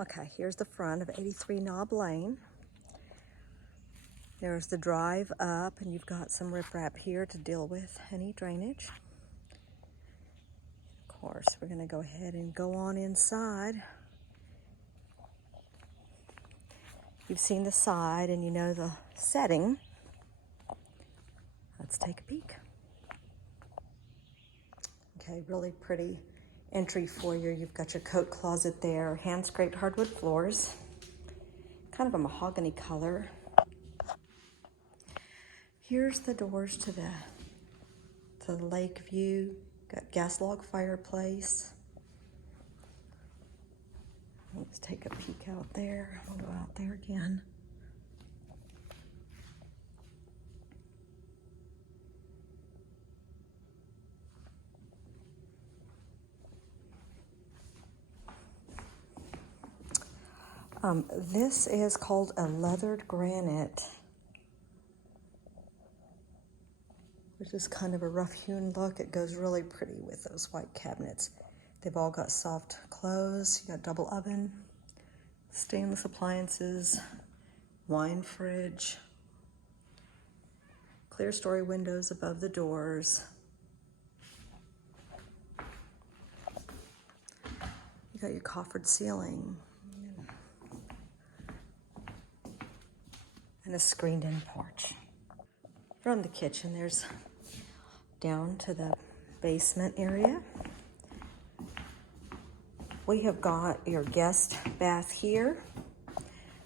Okay, here's the front of 83 Knob Lane. There's the drive up, and you've got some riprap here to deal with any drainage. Of course, we're going to go ahead and go on inside. You've seen the side and you know the setting. Let's take a peek. Okay, really pretty entry foyer. You've got your coat closet there, hand-scraped hardwood floors, kind of a mahogany color. Here's the doors to the lake view. Got gas log fireplace. Let's take a peek out there. We'll go out there again. This is called a leathered granite, which is kind of a rough-hewn look. It goes really pretty with those white cabinets. They've all got soft close. You got double oven, stainless appliances, wine fridge, clear story windows above the doors. You got your coffered ceiling and a screened-in porch. From the kitchen, there's down to the basement area. We have got your guest bath here.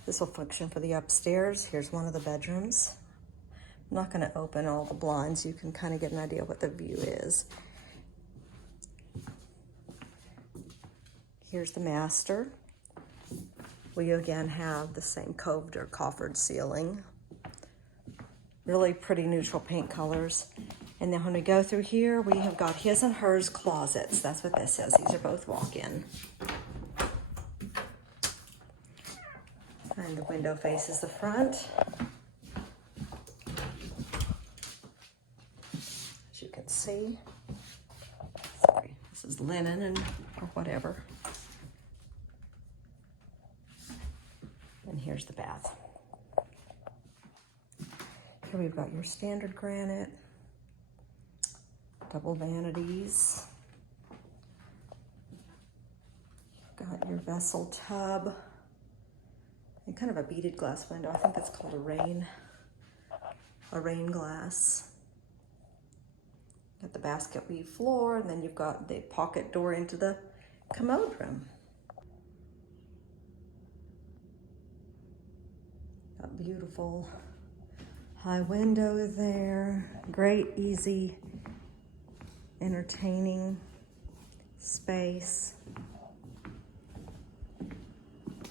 This will function for the upstairs. Here's one of the bedrooms. I'm not going to open all the blinds. You can kind of get an idea what the view is. Here's the master. We again have the same coved or coffered ceiling. Really pretty neutral paint colors. And then when we go through here, we have got his and hers closets. That's what this is. These are both walk-in. And the window faces the front. As you can see, sorry, this is linen or whatever. And here's the bath. Here we've got your standard granite, double vanities. Got your vessel tub, and kind of a beaded glass window. I think that's called a rain glass. Got the basket weave floor, and then you've got the pocket door into the commode room. Got beautiful high window there. Great, easy, entertaining space.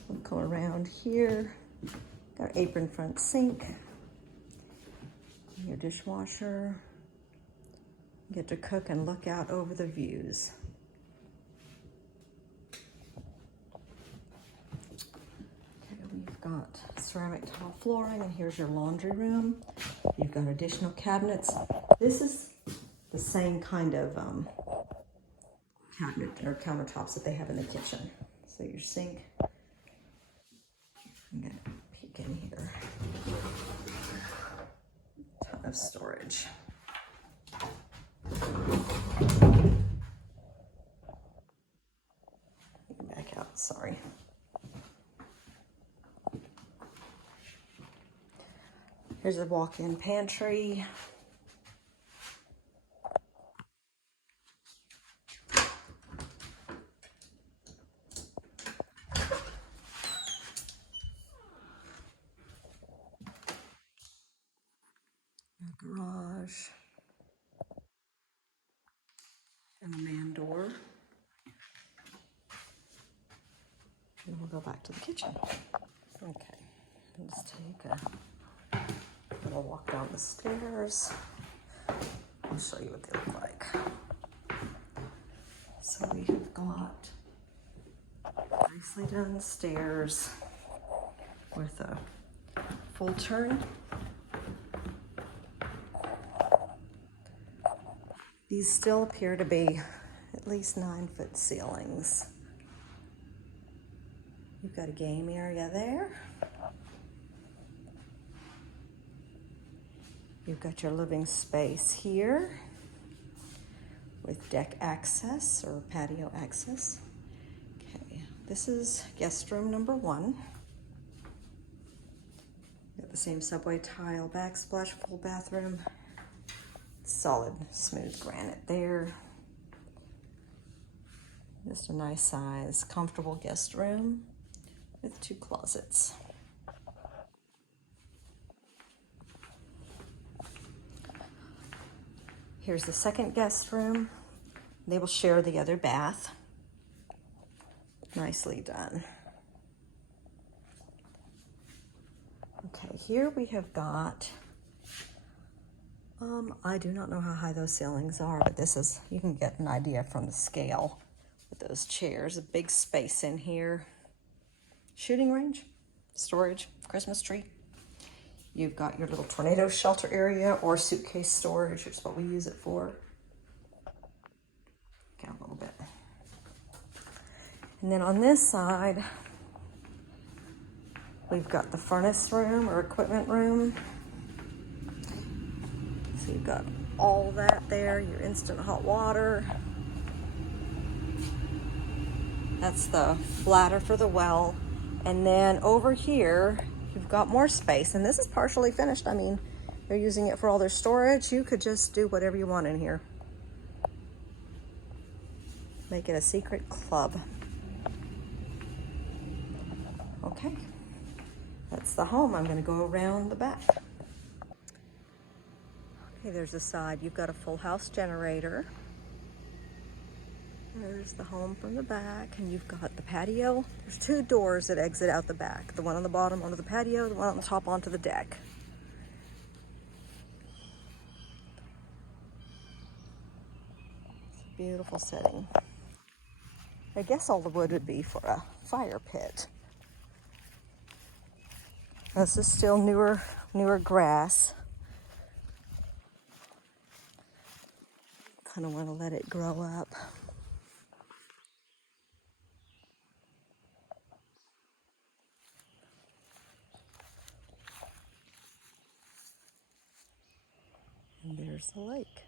We'll go around here. Got an apron front sink. Your dishwasher. You get to cook and look out over the views. We've got ceramic tile flooring, and here's your laundry room. You've got additional cabinets. This is the same kind of cabinet or countertops that they have in the kitchen. So your sink. I'm gonna peek in here. Ton of storage. Back out, sorry. Here's a walk-in pantry. A garage. And a man door. And we'll go back to the kitchen. Okay, let's take a little walk down the stairs. I'll show you what they look like. So we have got nicely done stairs with a full turn. These still appear to be at least 9-foot ceilings. You've got a game area there. You've got your living space here with deck access or patio access. Okay, this is guest room number 1. Got the same subway tile backsplash, full bathroom. Solid, smooth granite there. Just a nice size, comfortable guest room with 2 closets. Here's the second guest room. They will share the other bath. Nicely done. Okay, here we have got, I do not know how high those ceilings are, but this is, you can get an idea from the scale with those chairs. A big space in here. Shooting range, storage, Christmas tree. You've got your little tornado shelter area or suitcase storage, which is what we use it for. Okay, a little bit. And then on this side, we've got the furnace room or equipment room. So you've got all that there, your instant hot water. That's the bladder for the well. And then over here, you've got more space. And this is partially finished. I mean, they're using it for all their storage. You could just do whatever you want in here. Make it a secret club. Okay, that's the home. I'm gonna go around the back. Okay, there's the side. You've got a full house generator. There's the home from the back, and you've got the patio. There's 2 doors that exit out the back. The one on the bottom onto the patio, the one on the top onto the deck. It's a beautiful setting. I guess all the wood would be for a fire pit. This is still newer grass. Kind of want to let it grow up. And there's the lake.